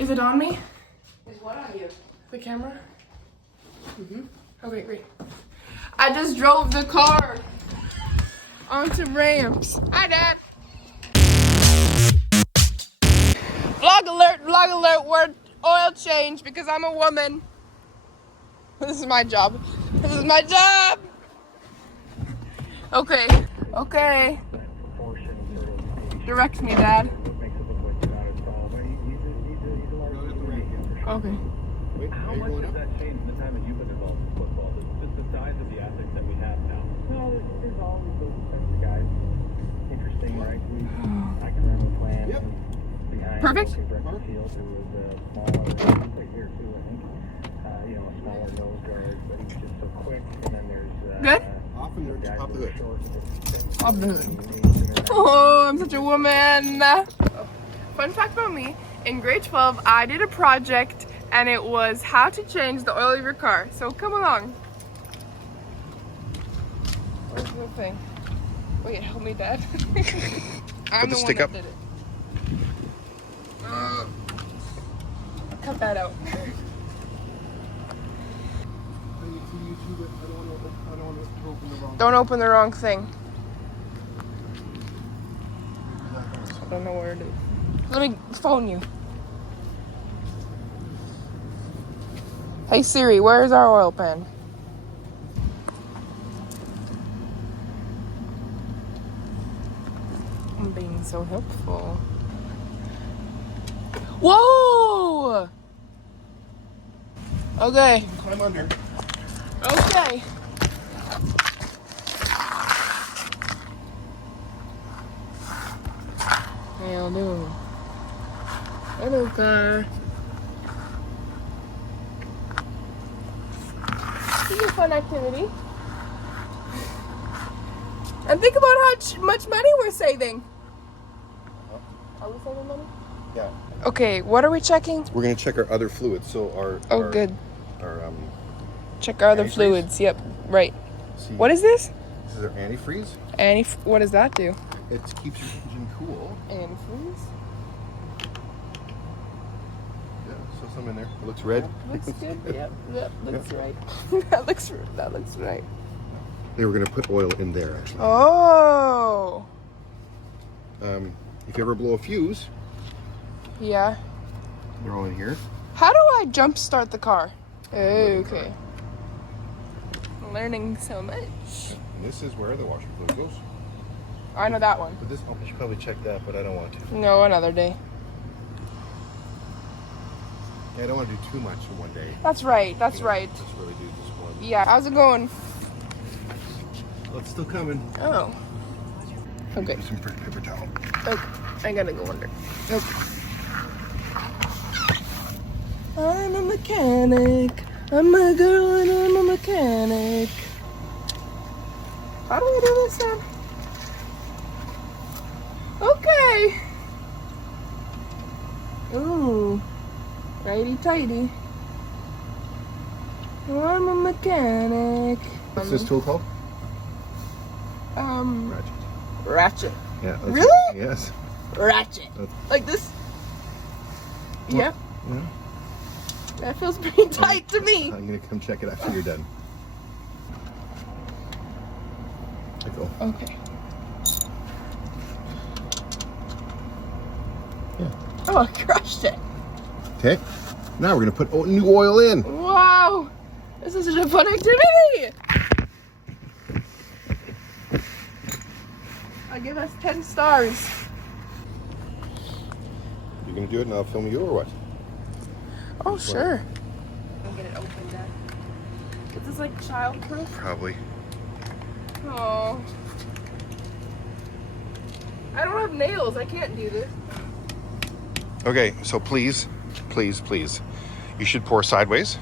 Is it on me? Is what on you? The camera? Mm-hmm. Okay, great. I just drove the car onto ramps. Hi, Dad. Vlog alert, word oil change because I'm a woman. This is my job. This is my job. Okay, okay. Direct me, Dad. Okay. How much does that change in the time that you've been involved in football? Just the size of the assets that we have now. No, there's always those types of guys. Interesting, right? I can remember playing behind Perfect. Breakfast Field. There was a smaller, right here too, I think. A smaller nose guard, but he was just so quick. And then there's Good? often there guys Top of that the are hood. short. Off the hood. Oh, I'm such a woman. Fun fact about me, in grade 12, I did a project and it was how to change the oil of your car. So come along. Where's the thing? Wait, help me, Dad. I'm the the stick one up. that did it. Cut that out. Don't open the wrong thing. I don't know where it is. Let me phone you. Hey Siri, where's our oil pan? I'm being so helpful. Whoa! Okay. Climb under. Okay. I'll do. Hello, car. This is a fun activity. And think about how much money we're saving. Are we saving money? Yeah. Okay, what are we checking? We're gonna check our other fluids. So our Good. Our Check our other Antifreeze? fluids. Yep, right. see, What is this? This is our antifreeze. What does that do? It keeps your engine cool. Antifreeze. Yeah. So some in there. It looks red. Looks good. Yep, looks right. that looks right. They were gonna put oil in there actually. Oh. If you ever blow a fuse, Yeah. they're all in here. How do I jump start the car? Okay. Learning so much. And this is where the washer fluid goes. I know that one. But this, I should probably check that, but I don't want to. No, another day. Yeah, I don't want to do too much in one day. That's right. That's You know, right. Just really do just one. Yeah. How's it going? Well, it's still coming. Oh. Okay. Some paper towel. Oh, I gotta go under. Nope. I'm a mechanic. I'm a girl and I'm a mechanic. How do we do this then? Okay. Ooh. Righty tighty. I'm a mechanic. What's this tool called? Ratchet. Ratchet. Ratchet. Yeah. That's Really? It. Yes. Ratchet. Like this? Yep. Yeah. That feels pretty tight to me. I'm gonna come check it after you're done. I go. Okay. Yeah. Oh, I crushed it. Okay. Now we're gonna put new oil in. Wow. This is such a fun activity. I'll give us 10 stars. You're gonna do it, and I'll film you or what? Oh, sure. I'll get it open, Dad. Is this like child-proof? Probably. Oh. I don't have nails. I can't do this. Okay. So please, you should pour sideways.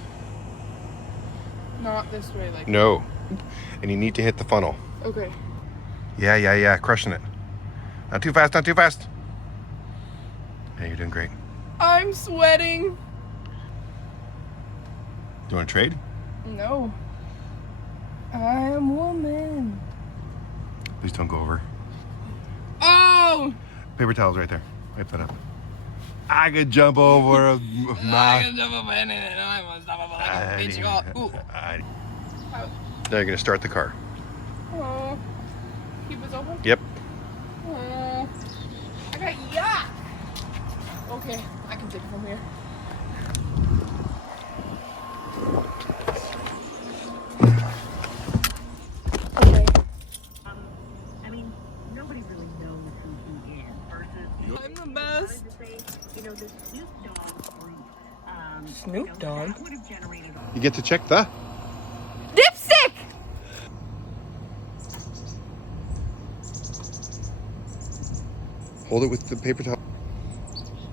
Not this way, like. No. And you need to hit the funnel. Okay. Yeah. Crushing it. Not too fast. Yeah, you're doing great. I'm sweating. Do you want to trade? No. I am woman. Please don't go over. Oh! Paper towels right there. Wipe that up. I could jump over a I can jump up in it and I'm unstoppable like a bitch. Ooh. Now you're gonna start the car. Oh. Keep it open? Yep. Oh. I got yuck. Okay, I can take it from here. Okay. I mean, nobody really knows who he is versus I'm the best. to say, you know, the Snoop Dogg group. Snoop Dogg? That would have generated You get to check the. Dipstick! Hold it with the paper towel.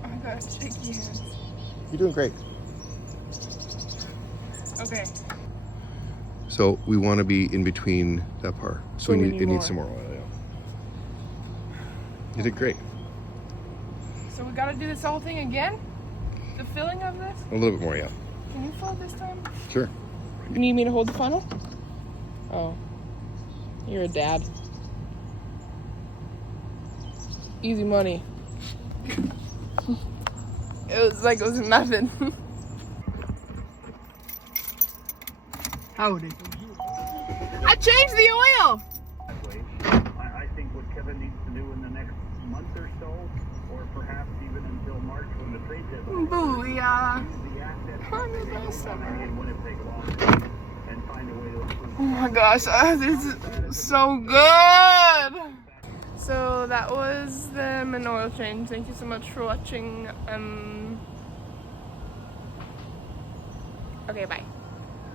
I gotta shake your hands. You're doing great. Okay. So we want to be in between that part. So, So we it need needs some more. more oil. Yeah. You did great. So we gotta do this whole thing again? The filling of this? A little bit more, yeah. Can you fill it this time? Sure. You need me to hold the funnel? Oh. You're a dad. Easy money. It was like it was nothing. Howdy. I changed the oil! I think what Kevin needs to do in the next month or so, or perhaps even until March when the trade deadline, Booyah. use the assets I'm the that they best don't ever. want in Winnipeg long and find a way to improve. Oh my gosh, this is so good! So that was the min oil change. Thank you so much for watching. Okay, bye.